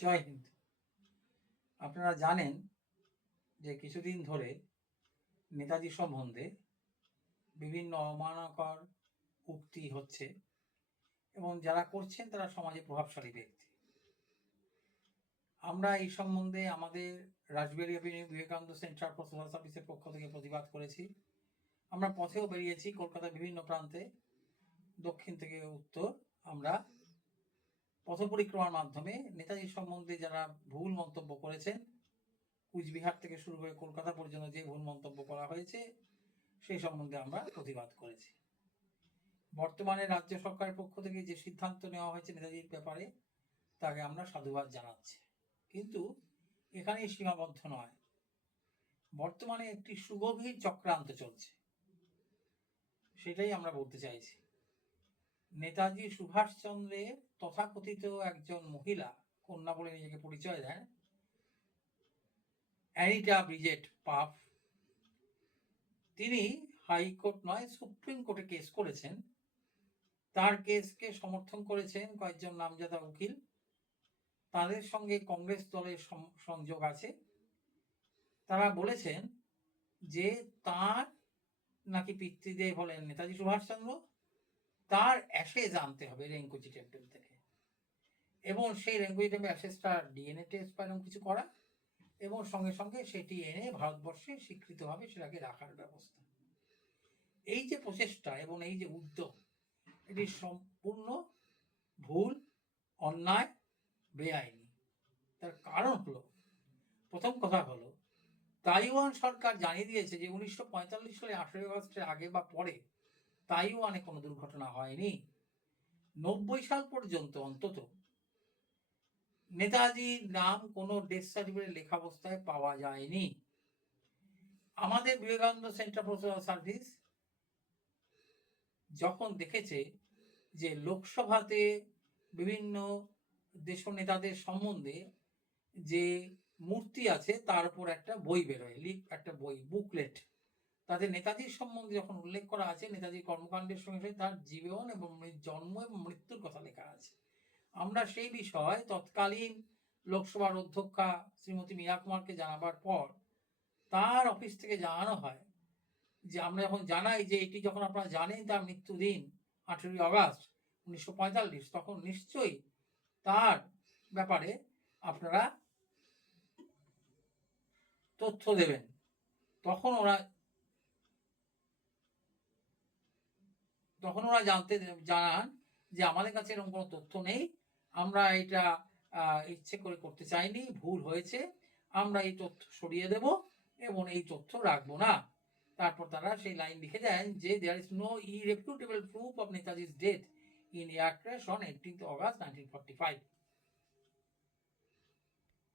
জয় হিন্দ। আপনারা জানেন যে কিছুদিন ধরে নেতাজি সম্বন্ধে বিভিন্ন অবমাননাকর উক্তি হচ্ছে এবং যারা করছেন তারা সমাজে প্রভাবশালী ব্যক্তি। আমরা এই সম্বন্ধে আমাদের রাসবেরিয়া বিবেকানন্দ সেন্টার ফর সোশ্যাল সার্ভিসের পক্ষ থেকে প্রতিবাদ করেছি। আমরা পথেও বেরিয়েছি কলকাতার বিভিন্ন প্রান্তে, দক্ষিণ থেকে উত্তর। আমরা পথ পরিক্রমার মাধ্যমে নেতাজি সম্বন্ধে যারা ভুল মন্তব্য করেছেন, কুচবিহার থেকে শুরু করে কলকাতা পর্যন্ত যে ভুল মন্তব্য করা হয়েছে সেই সম্বন্ধে আমরা প্রতিবাদ করেছি। বর্তমানে রাজ্য সরকারের পক্ষ থেকে যে সিদ্ধান্ত নেওয়া হয়েছে নেতাজির ব্যাপারে, তাকে আমরা সাধুবাদ জানাচ্ছি। কিন্তু এখানেই সীমাবদ্ধ নয়। বর্তমানে একটি সুগভীর চক্রান্ত চলছে, সেটাই আমরা বলতে চাইছি। নেতাজি সুভাষচন্দ্রের তথাকথিত একজন মহিলা, কন্যা বলে নিজেকে পরিচয় দেন, অ্যানিটা ব্রিজেট পাফ, তিনি হাইকোর্ট নয় সুপ্রিম কোর্টে কেস করেছেন। তার কেসকে সমর্থন করেছেন কয়েকজন নামজাদা উকিল। তাদের সঙ্গে কংগ্রেস দলের সংযোগ আছে। তারা বলেছেন যে তার নাকি পিতৃদেব হলেন নেতাজি সুভাষচন্দ্র, তার অ্যাশেজ আনতে হবে রেঙ্কুচি টেম্পল থেকে, এবং সেই রেঙ্কুচি টেম্পল অ্যাশেজটা ডিএনএ টেস্ট বা এরকম কিছু করা, এবং সঙ্গে সঙ্গে সেটি এনে ভারতবর্ষে স্বীকৃতভাবে সেটাকে রাখার ব্যবস্থা। এই যে প্রচেষ্টা এবং এই যে উদ্যোগ, এটি সম্পূর্ণ ভুল, অন্যায়, বেআইনি। তার কারণ হলো, প্রথম কথা হলো, তাইওয়ান সরকার জানিয়ে দিয়েছে যে 1945 সালে 18 আগস্টের আগে বা পরে তাইওয়ানে কোনো দুর্ঘটনা হয়নি। 90 সাল পর্যন্ত অন্তত নেতাজির নাম কোনো ডেথ সার্টিফিকেট লেখা অবস্থায় পাওয়া যায়নি। আমাদের Vivekananda centre for social service যখন দেখেছে যে লোকসভাতে বিভিন্ন দেশ নেতাদের সম্বন্ধে যে মূর্তি আছে তার উপর একটা বই বেরোয়, একটা বই বুকলেট, তাতে নেতাজির সম্বন্ধে যখন উল্লেখ করা আছে, নেতাজির কর্মকাণ্ডের সঙ্গে তার জীবন এবং জন্ম এবং মৃত্যুর কথা লেখা আছে। আমরা সেই বিষয় তৎকালীন লোকসভার অধ্যক্ষা শ্রীমতী মীরা কুমারকে জানাবার পর তার অফিস থেকে জানানো হয় যে আমরা যখন জানাই যে এটি যখন আপনারা জানেন তার মৃত্যুদিন 18 আগস্ট 1945, তখন নিশ্চয়ই তার ব্যাপারে আপনারা তথ্য দেবেন। তখন ওরা জানান যে আমাদের কাছে এরকম কোনো তথ্য নেই, আমরা এটা ইচ্ছে করে করতে চাইনি, ভুল হয়েছে, আমরা এই তথ্য সরিয়ে দেব এবং এই তথ্য রাখবো না। তারপর তারা সেই লাইন লিখে দেন যে there is no irrefutable proof of Netaji's death in air crash on 18 August 1945।